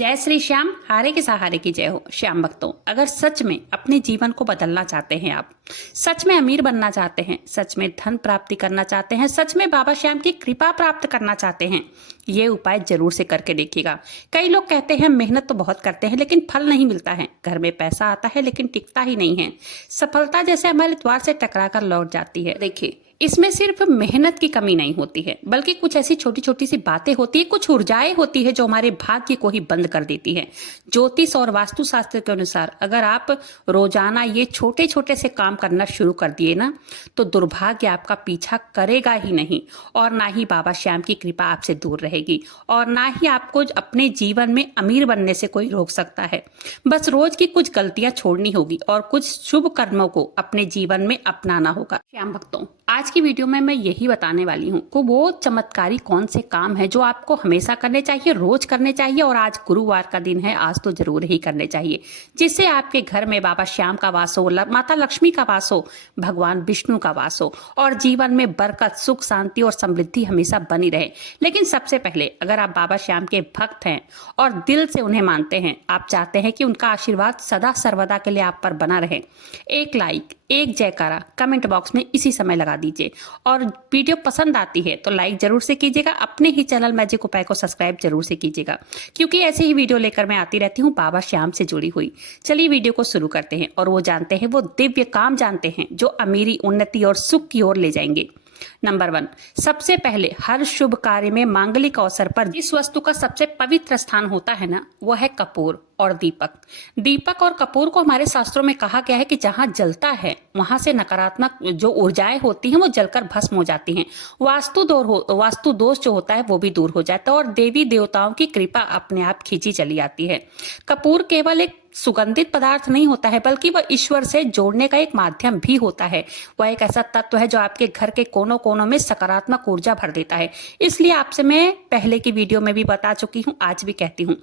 जय श्री श्याम, हारे के सहारे की जय हो। श्याम भक्तों, अगर सच में अपने जीवन को बदलना चाहते हैं, आप सच में अमीर बनना चाहते हैं, सच में धन प्राप्ति करना चाहते हैं, सच में बाबा श्याम की कृपा प्राप्त करना चाहते हैं, ये उपाय जरूर से करके देखिएगा। कई लोग कहते हैं मेहनत तो बहुत करते हैं लेकिन फल नहीं मिलता है, घर में पैसा आता है लेकिन टिकता ही नहीं है, सफलता जैसे हमारे द्वार से टकरा कर लौट जाती है। देखिए, इसमें सिर्फ मेहनत की कमी नहीं होती है, बल्कि कुछ ऐसी छोटी छोटी सी बातें होती है, कुछ ऊर्जाएं होती है जो हमारे भाग्य को ही बंद कर देती है। ज्योतिष और वास्तुशास्त्र के अनुसार अगर आप रोजाना ये छोटे छोटे से काम करना शुरू कर दिए ना, तो दुर्भाग्य आपका पीछा करेगा ही नहीं, और ना ही बाबा श्याम की कृपा आपसे दूर रहेगी, और ना ही आपको अपने जीवन में अमीर बनने से कोई रोक सकता है। बस रोज की कुछ गलतियां छोड़नी होगी और कुछ शुभ कर्मों को अपने जीवन में अपनाना होगा। श्याम भक्तों, आज की वीडियो में मैं यही बताने वाली हूँ कि वो चमत्कारी कौन से काम है जो आपको हमेशा करने चाहिए, रोज करने चाहिए, और आज गुरुवार का दिन है, आज तो जरूर ही करने चाहिए, जिससे आपके घर में बाबा श्याम का वास हो, माता लक्ष्मी का वास हो, भगवान विष्णु का वास हो, और जीवन में बरकत, सुख, शांति और समृद्धि हमेशा बनी रहे। लेकिन सबसे पहले, अगर आप बाबा श्याम के भक्त हैं और दिल से उन्हें मानते हैं, आप चाहते हैं कि उनका आशीर्वाद सदा सर्वदा के लिए आप पर बना रहे, एक लाइक, एक जयकारा कमेंट बॉक्स में इसी समय लगा दीजिए, और वीडियो पसंद आती है तो लाइक जरूर से कीजिएगा। अपने ही चैनल मैजिक उपाय को सब्सक्राइब जरूर से कीजिएगा, क्योंकि ऐसे ही वीडियो लेकर मैं आती रहती हूँ बाबा श्याम से जुड़ी हुई। चलिए वीडियो को शुरू करते हैं, और वो जानते हैं, वो दिव्य काम जानते हैं जो अमीरी, उन्नति और सुख की ओर ले जाएंगे। नंबर 1, सबसे पहले हर शुभ कार्य में मांगलिक अवसर पर जिस वस्तु का सबसे पवित्र स्थान होता है ना, वो है कपूर और दीपक। दीपक और कपूर को हमारे शास्त्रों में कहा गया है कि जहां जलता है वहां से नकारात्मक जो ऊर्जाएं होती हैं वो जलकर भस्म हो जाती हैं, वास्तु दोष जो होता है वो भी दूर हो जाता है, और देवी देवताओं की कृपा अपने आप खींची चली आती है। कपूर केवल एक सुगंधित पदार्थ नहीं होता है, बल्कि वह ईश्वर से जोड़ने का एक माध्यम भी होता है। वह एक ऐसा तत्व है जो आपके घर के कोनों कोनों में सकारात्मक ऊर्जा भर देता है। इसलिए आपसे मैं पहले की वीडियो में भी बता चुकी हूँ, आज भी कहती हूँ,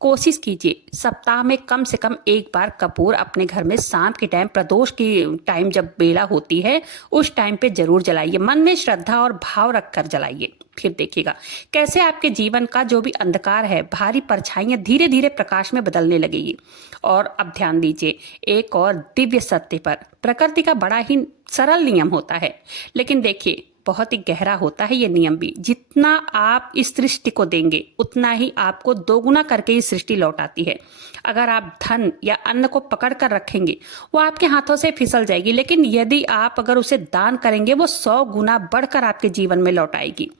कोशिश कीजिए सप्ताह में कम से कम एक बार कपूर अपने घर में शाम के टाइम, प्रदोष की टाइम जब बेला होती है, उस टाइम पे जरूर जलाइए। मन में श्रद्धा और भाव रखकर जलाइए, फिर देखिएगा कैसे आपके जीवन का जो भी अंधकार है, भारी परछाइयां धीरे धीरे प्रकाश में बदलने लगेगी। और अब ध्यान दीजिए एक और दिव्य सत्य पर। प्रकृति का बड़ा ही सरल नियम होता है, लेकिन देखिए बहुत ही गहरा होता है ये नियम भी। जितना आप इस सृष्टि को देंगे, उतना ही आपको दोगुना करके ये सृष्टि लौट आती है। अगर आप धन या अन्न को पकड़ कर रखेंगे, वो आपके हाथों से फिसल जाएगी, लेकिन यदि आप अगर उसे दान करेंगे, वो 100 गुना बढ़कर आपके जीवन में लौट आएगी।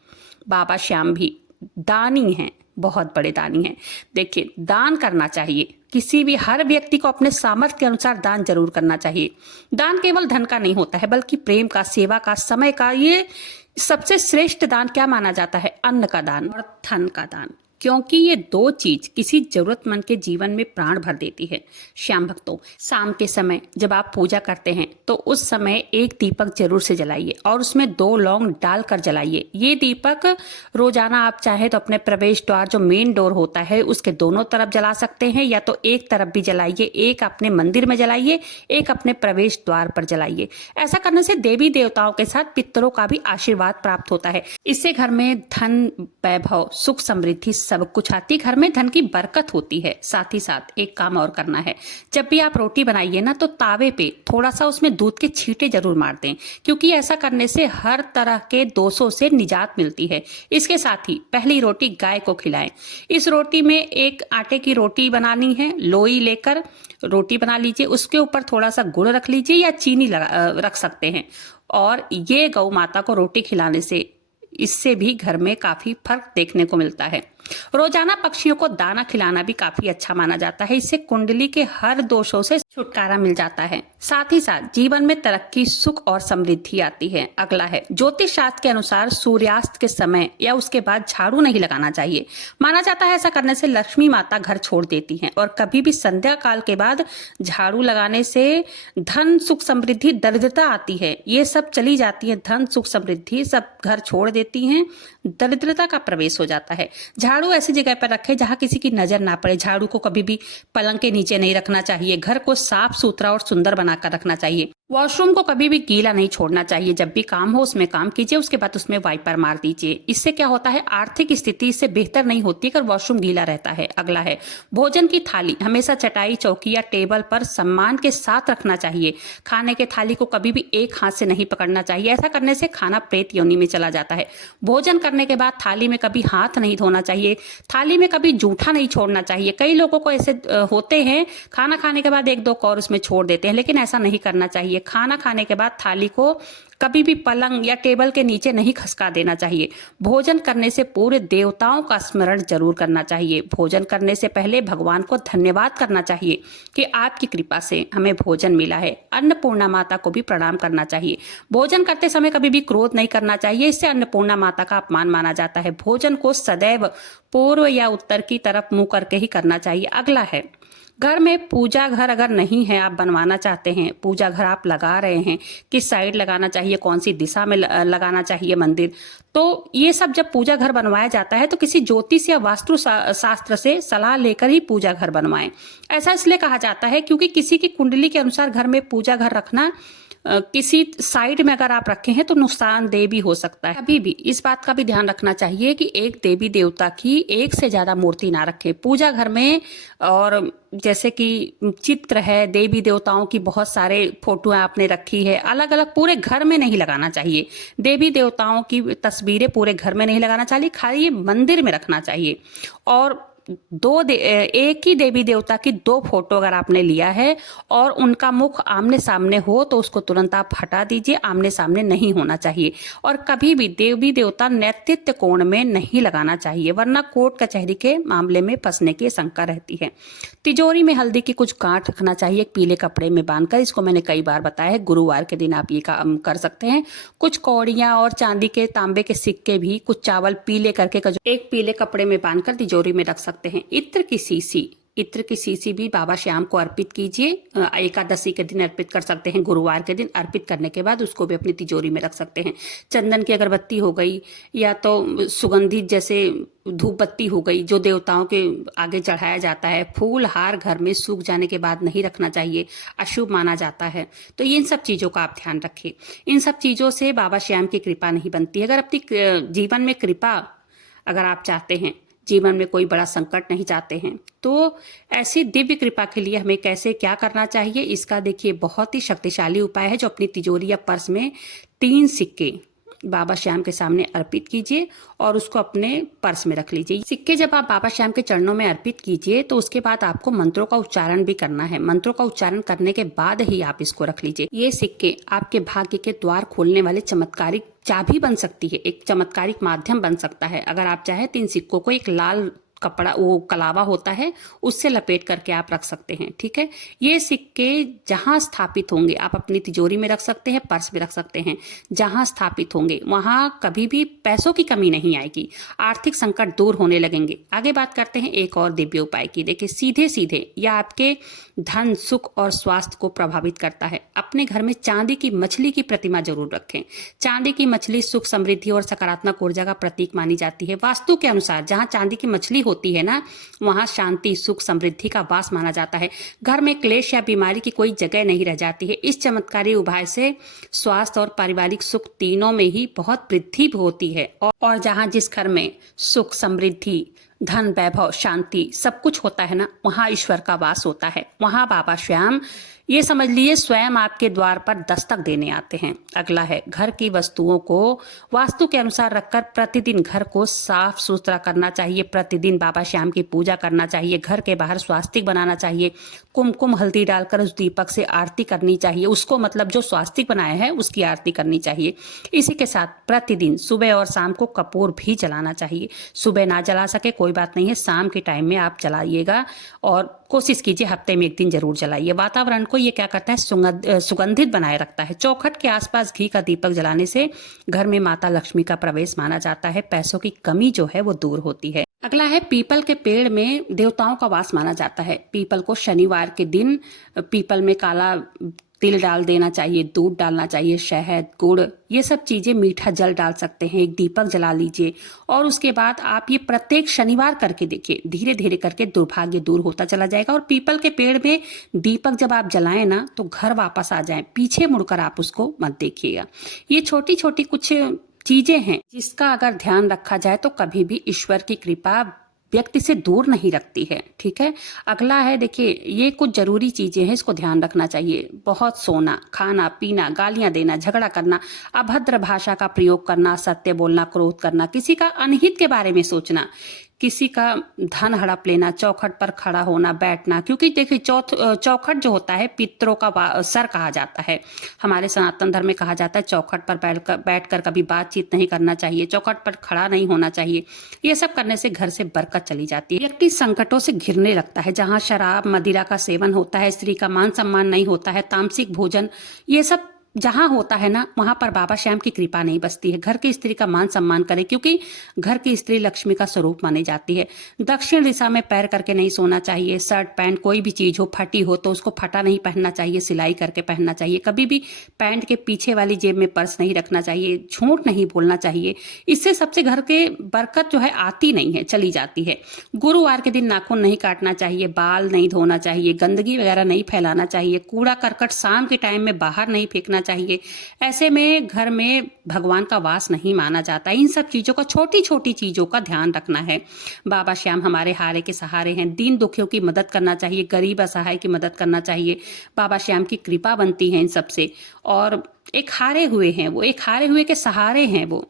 बाबा श्याम भी दानी हैं, बहुत बड़े दानी हैं। देखिए, दान करना चाहिए, किसी भी हर व्यक्ति को अपने सामर्थ्य के अनुसार दान जरूर करना चाहिए। दान केवल धन का नहीं होता है, बल्कि प्रेम का, सेवा का, समय का। ये सबसे श्रेष्ठ दान क्या माना जाता है? अन्न का दान और धन का दान, क्योंकि ये दो चीज किसी जरूरतमंद के जीवन में प्राण भर देती है। श्याम भक्तों, शाम के समय जब आप पूजा करते हैं तो उस समय एक दीपक जरूर से जलाइए, और उसमें 2 लौंग डालकर जलाइए। ये दीपक रोजाना आप चाहे तो अपने प्रवेश द्वार, जो मेन डोर होता है, उसके दोनों तरफ जला सकते हैं, या तो एक तरफ भी जलाइए। एक अपने मंदिर में जलाइए, एक अपने प्रवेश द्वार पर जलाइए। ऐसा करने से देवी देवताओं के साथ पितरों का भी आशीर्वाद प्राप्त होता है। इससे घर में धन, वैभव, सुख, समृद्धि सब कुछ आती, घर में धन की बरकत होती है। साथ ही साथ एक काम और करना है, जब भी आप रोटी बनाइए ना, तो तावे पे थोड़ा सा उसमें दूध के छींटे जरूर मार दें, क्योंकि ऐसा करने से हर तरह के दोषों से निजात मिलती है। इसके साथ ही पहली रोटी गाय को खिलाएं। इस रोटी में एक आटे की रोटी बनानी है, लोई लेकर रोटी बना लीजिए, उसके ऊपर थोड़ा सा गुड़ रख लीजिए या चीनी रख सकते हैं, और ये गौ माता को रोटी खिलाने से, इससे भी घर में काफी फर्क देखने को मिलता है। रोजाना पक्षियों को दाना खिलाना भी काफी अच्छा माना जाता है। इससे कुंडली के हर दोषों से छुटकारा मिल जाता है। साथ ही साथ जीवन में तरक्की, सुख और समृद्धि आती है। अगला है, ज्योतिष शास्त्र के अनुसार सूर्यास्त के समय या उसके बाद झाड़ू नहीं लगाना चाहिए। माना जाता है ऐसा करने से लक्ष्मी माता घर छोड़ देती हैं, और कभी भी संध्या काल के बाद झाड़ू लगाने से धन, सुख, समृद्धि, दरिद्रता आती है, ये सब चली जाती है। धन, सुख, समृद्धि सब घर छोड़ देती हैं। दरिद्रता का प्रवेश हो जाता है। झाड़ू ऐसी जगह पर रखें जहां किसी की नजर ना पड़े। झाड़ू को कभी भी पलंग के नीचे नहीं रखना चाहिए। घर को साफ सुथरा और सुंदर बनाकर रखना चाहिए। वॉशरूम को कभी भी गीला नहीं छोड़ना चाहिए। जब भी काम हो उसमें काम कीजिए, उसके बाद उसमें वाइपर मार दीजिए। इससे क्या होता है, आर्थिक स्थिति इससे बेहतर नहीं होती अगर वॉशरूम गीला रहता है। अगला है भोजन की थाली हमेशा चटाई, चौकी या टेबल पर सम्मान के साथ रखना चाहिए। खाने के थाली को कभी भी एक हाथ से नहीं पकड़ना चाहिए। ऐसा करने से खाना प्रेत योनि में चला जाता है। भोजन करने के बाद थाली में कभी हाथ नहीं धोना चाहिए। थाली में कभी जूठा नहीं छोड़ना चाहिए। कई लोगों को ऐसे होते हैं, खाना खाने के बाद एक दो कौर उसमें छोड़ देते हैं, लेकिन ऐसा नहीं करना चाहिए। खाना खाने के बाद थाली को कभी भी पलंग या टेबल के नीचे नहीं खसका देना चाहिए। भोजन करने से पूरे देवताओं का स्मरण जरूर करना चाहिए। भोजन करने से पहले भगवान को धन्यवाद करना चाहिए कि आपकी कृपा से हमें भोजन मिला है। अन्नपूर्णा माता को भी प्रणाम करना चाहिए। भोजन करते समय कभी भी क्रोध नहीं करना चाहिए, इससे अन्नपूर्णा माता का अपमान माना जाता है। भोजन को सदैव पूर्व या उत्तर की तरफ मुंह करके ही करना चाहिए। अगला है घर में पूजा घर अगर नहीं है, आप बनवाना चाहते हैं, पूजा घर आप लगा रहे हैं, किस साइड लगाना चाहिए, कौन सी दिशा में लगाना चाहिए मंदिर, तो ये सब जब पूजा घर बनवाया जाता है तो किसी ज्योतिष या वास्तु शास्त्र से सलाह लेकर ही पूजा घर बनवाएं। ऐसा इसलिए कहा जाता है क्योंकि किसी की कुंडली के अनुसार घर में पूजा घर रखना किसी साइड में अगर आप रखे हैं तो नुकसानदेह भी हो सकता है। अभी भी इस बात का भी ध्यान रखना चाहिए कि एक देवी देवता की एक से ज्यादा मूर्ति ना रखें पूजा घर में। और जैसे कि चित्र है, देवी देवताओं की बहुत सारे फोटो आपने रखी है, अलग अलग पूरे घर में नहीं लगाना चाहिए। देवी देवताओं की तस्वीरें पूरे घर में नहीं लगाना चाहिए, खाली मंदिर में रखना चाहिए। और एक ही देवी देवता की दो फोटो अगर आपने लिया है और उनका मुख आमने सामने हो तो उसको तुरंत आप हटा दीजिए, आमने सामने नहीं होना चाहिए। और कभी भी देवी देवता नेतृत्व कोण में नहीं लगाना चाहिए, वरना कोर्ट कचहरी के मामले में फंसने की शंका रहती है। तिजोरी में हल्दी की कुछ गांठ रखना चाहिए एक पीले कपड़े में बांधकर। इसको मैंने कई बार बताया है, गुरुवार के दिन आप ये काम कर सकते हैं। कुछ कौड़ियां और चांदी के, तांबे के सिक्के भी, कुछ चावल पीले करके एक पीले कपड़े में बांधकर तिजोरी में रख सकते हैं। इत्र की शीशी भी बाबा श्याम को अर्पित कीजिए। एकादशी के दिन अर्पित कर सकते हैं, गुरुवार के दिन अर्पित करने के बाद उसको भी अपनी तिजोरी में रख सकते हैं। चंदन की अगरबत्ती हो गई या तो सुगंधित जैसे धूप बत्ती हो गई जो देवताओं के आगे चढ़ाया जाता है। फूल हार घर में सूख जाने के बाद नहीं रखना चाहिए, अशुभ माना जाता है। तो इन सब चीज़ों का आप ध्यान रखें। इन सब चीज़ों से बाबा श्याम की कृपा नहीं बनती है। अगर अपनी जीवन में कृपा अगर आप चाहते हैं, जीवन में कोई बड़ा संकट नहीं चाहते हैं, तो ऐसी दिव्य कृपा के लिए हमें कैसे क्या करना चाहिए, इसका देखिए बहुत ही शक्तिशाली उपाय है। जो अपनी तिजोरी या पर्स में 3 सिक्के बाबा श्याम के सामने अर्पित कीजिए और उसको अपने पर्स में रख लीजिए। सिक्के जब आप बाबा श्याम के चरणों में अर्पित कीजिए तो उसके बाद आपको मंत्रों का उच्चारण भी करना है। मंत्रों का उच्चारण करने के बाद ही आप इसको रख लीजिए। ये सिक्के आपके भाग्य के द्वार खोलने वाले चमत्कारिक चाबी बन सकती है, एक चमत्कारिक माध्यम बन सकता है। अगर आप चाहे तो इन सिक्कों को एक लाल कपड़ा, वो कलावा होता है, उससे लपेट करके आप रख सकते हैं। ठीक है, ये सिक्के जहां स्थापित होंगे आप अपनी तिजोरी में रख सकते हैं, पर्स में रख सकते हैं। जहां स्थापित होंगे वहां कभी भी पैसों की कमी नहीं आएगी, आर्थिक संकट दूर होने लगेंगे। आगे बात करते हैं एक और दिव्य उपाय की। देखिए सीधे सीधे यह आपके धन, सुख और स्वास्थ्य को प्रभावित करता है। अपने घर में चांदी की मछली की प्रतिमा जरूर रखें। चांदी की मछली सुख, समृद्धि और सकारात्मक ऊर्जा का प्रतीक मानी जाती है। वास्तु के अनुसार जहां चांदी की मछली होती है ना, वहां शांति, सुख, समृद्धि का वास माना जाता है। घर में क्लेश या बीमारी की कोई जगह नहीं रह जाती है। इस चमत्कारी उपाय से स्वास्थ्य और पारिवारिक सुख तीनों में ही बहुत वृद्धि होती है। और जहां जिस घर में सुख, समृद्धि, धन, वैभव, शांति सब कुछ होता है ना, वहां ईश्वर का वास होता है। वहां बाबा श्याम ये समझ लिए स्वयं आपके द्वार पर दस्तक देने आते हैं। अगला है घर की वस्तुओं को वास्तु के अनुसार रखकर प्रतिदिन घर को साफ सुथरा करना चाहिए। प्रतिदिन बाबा श्याम की पूजा करना चाहिए। घर के बाहर स्वास्तिक बनाना चाहिए। कुमकुम हल्दी डालकर उस दीपक से आरती करनी चाहिए। उसको मतलब जो स्वास्तिक बनाया है उसकी आरती करनी चाहिए। इसी के साथ प्रतिदिन सुबह और शाम को कपूर भी जलाना चाहिए। सुबह ना जला सके कोई बात नहीं है, शाम के टाइम में आप जलाइएगा और कोशिश कीजिए हफ्ते में 1 दिन जरूर जलाइए। वातावरण को ये क्या करता है, सुगंधित बनाए रखता है। चौखट के आसपास घी का दीपक जलाने से घर में माता लक्ष्मी का प्रवेश माना जाता है। पैसों की कमी जो है वो दूर होती है। अगला है पीपल के पेड़ में देवताओं का वास माना जाता है। पीपल को शनिवार के दिन पीपल में काला तिल डाल देना चाहिए, दूध डालना चाहिए, शहद, गुड़, ये सब चीजें, मीठा जल डाल सकते हैं, एक दीपक जला लीजिए और उसके बाद आप ये प्रत्येक शनिवार करके देखिए, धीरे धीरे करके दुर्भाग्य दूर होता चला जाएगा। और पीपल के पेड़ में दीपक जब आप जलाएं ना तो घर वापस आ जाए, पीछे मुड़कर आप उसको मत देखिएगा। ये छोटी छोटी कुछ चीजें हैं जिसका अगर ध्यान रखा जाए तो कभी भी ईश्वर की कृपा व्यक्ति से दूर नहीं रखती है। ठीक है, अगला है, देखिए ये कुछ जरूरी चीजें हैं, इसको ध्यान रखना चाहिए। बहुत सोना, खाना पीना, गालियां देना, झगड़ा करना, अभद्र भाषा का प्रयोग करना, असत्य बोलना, क्रोध करना, किसी का अनहित के बारे में सोचना, किसी का धन हड़प लेना, चौखट पर खड़ा होना, बैठना, क्योंकि देखिए चौखट जो होता है पितरों का सर कहा जाता है। हमारे सनातन धर्म में कहा जाता है चौखट पर बैठकर कभी बातचीत नहीं करना चाहिए, चौखट पर खड़ा नहीं होना चाहिए। ये सब करने से घर से बरकत चली जाती है, व्यक्ति संकटों से घिरने लगता है। जहाँ शराब मदिरा का सेवन होता है, स्त्री का मान सम्मान नहीं होता है, तामसिक भोजन, ये सब जहां होता है ना वहां पर बाबा श्याम की कृपा नहीं बसती है। घर की स्त्री का मान सम्मान करें, क्योंकि घर की स्त्री लक्ष्मी का स्वरूप मानी जाती है। दक्षिण दिशा में पैर करके नहीं सोना चाहिए। शर्ट पैंट कोई भी चीज हो फटी हो तो उसको फटा नहीं पहनना चाहिए, सिलाई करके पहनना चाहिए। कभी भी पैंट के पीछे वाली जेब में पर्स नहीं रखना चाहिए, झूठ नहीं बोलना चाहिए। इससे सबसे घर के बरकत जो है आती नहीं है, चली जाती है। गुरुवार के दिन नाखून नहीं काटना चाहिए, बाल नहीं धोना चाहिए, गंदगी वगैरह नहीं फैलाना चाहिए, कूड़ा करकट शाम के टाइम में बाहर नहीं फेंकना चाहिए। ऐसे में घर में भगवान का वास नहीं माना जाता। इन सब चीजों का, छोटी छोटी चीजों का ध्यान रखना है। बाबा श्याम हमारे हारे के सहारे हैं। दीन दुखियों की मदद करना चाहिए, गरीब असहाय की मदद करना चाहिए। बाबा श्याम की कृपा बनती है इन सबसे। और एक हारे हुए हैं वो, एक हारे हुए के सहारे हैं वो,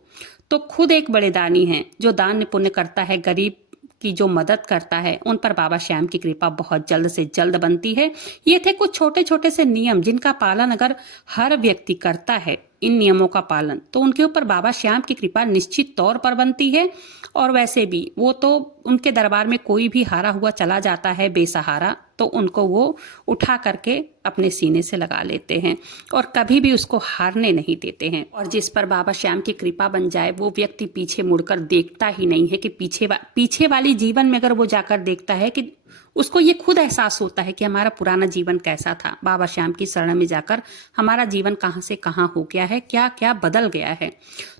तो खुद एक बड़े दानी हैं। जो दान पुण्य करता है, गरीब की जो मदद करता है, उन पर बाबा श्याम की कृपा बहुत जल्द से जल्द बनती है। ये थे कुछ छोटे छोटे से नियम जिनका पालन अगर हर व्यक्ति करता है, इन नियमों का पालन, तो उनके ऊपर बाबा श्याम की कृपा निश्चित तौर पर बनती है। और वैसे भी वो तो, उनके दरबार में कोई भी हारा हुआ चला जाता है बेसहारा, तो उनको वो उठा करके अपने सीने से लगा लेते हैं और कभी भी उसको हारने नहीं देते हैं। और जिस पर बाबा श्याम की कृपा बन जाए वो व्यक्ति पीछे मुड़कर देखता ही नहीं है कि पीछे वाली जीवन में अगर वो जाकर देखता है कि उसको ये खुद एहसास होता है कि हमारा पुराना जीवन कैसा था। बाबा श्याम की शरण में जाकर हमारा जीवन कहाँ से कहाँ हो गया है, क्या क्या बदल गया है।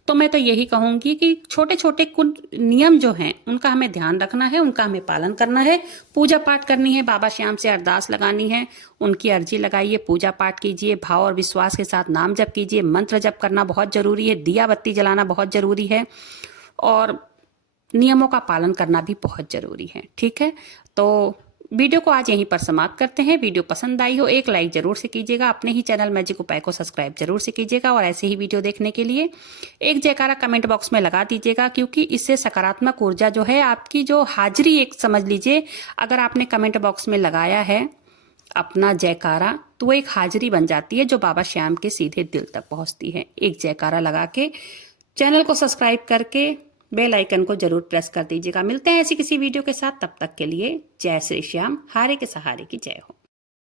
तो मैं तो यही कहूंगी कि छोटे छोटे कुछ नियम जो हैं उनका हमें ध्यान रखना है, उनका हमें पालन करना है। पूजा पाठ करनी है, बाबा श्याम से अरदास लगानी है, उनकी अर्जी लगाइए, पूजा पाठ कीजिए, भाव और विश्वास के साथ नाम जप कीजिए। मंत्र जप करना बहुत जरूरी है, दिया बत्ती जलाना बहुत जरूरी है और नियमों का पालन करना भी बहुत जरूरी है। ठीक है, तो वीडियो को आज यहीं पर समाप्त करते हैं। वीडियो पसंद आई हो एक लाइक जरूर से कीजिएगा, अपने ही चैनल मैजिक उपाय को सब्सक्राइब जरूर से कीजिएगा और ऐसे ही वीडियो देखने के लिए एक जयकारा कमेंट बॉक्स में लगा दीजिएगा, क्योंकि इससे सकारात्मक ऊर्जा जो है, आपकी जो हाजिरी, एक समझ लीजिए अगर आपने कमेंट बॉक्स में लगाया है अपना जयकारा, तो वो एक हाजिरी बन जाती है जो बाबा श्याम के सीधे दिल तक पहुंचती है। एक जयकारा लगा के चैनल को सब्सक्राइब करके बेल आइकन को जरूर प्रेस कर दीजिएगा। मिलते हैं ऐसी किसी वीडियो के साथ, तब तक के लिए जय श्री श्याम, हारे के सहारे की जय हो।